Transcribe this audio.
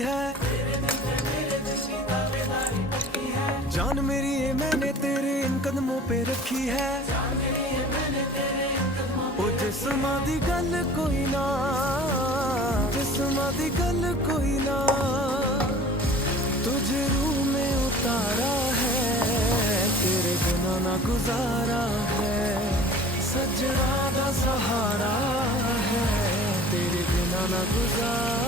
है। जान मेरी ये मैंने तेरे इन कदमों पे रखी है। ओ जिस्मां दी गल कोई ना, जिस्मां दी गल कोई ना, तुझे रूह में उतारा है, तेरे बिना ना गुजारा है। सजना दा सहारा है, तेरे बिना ना गुजारा।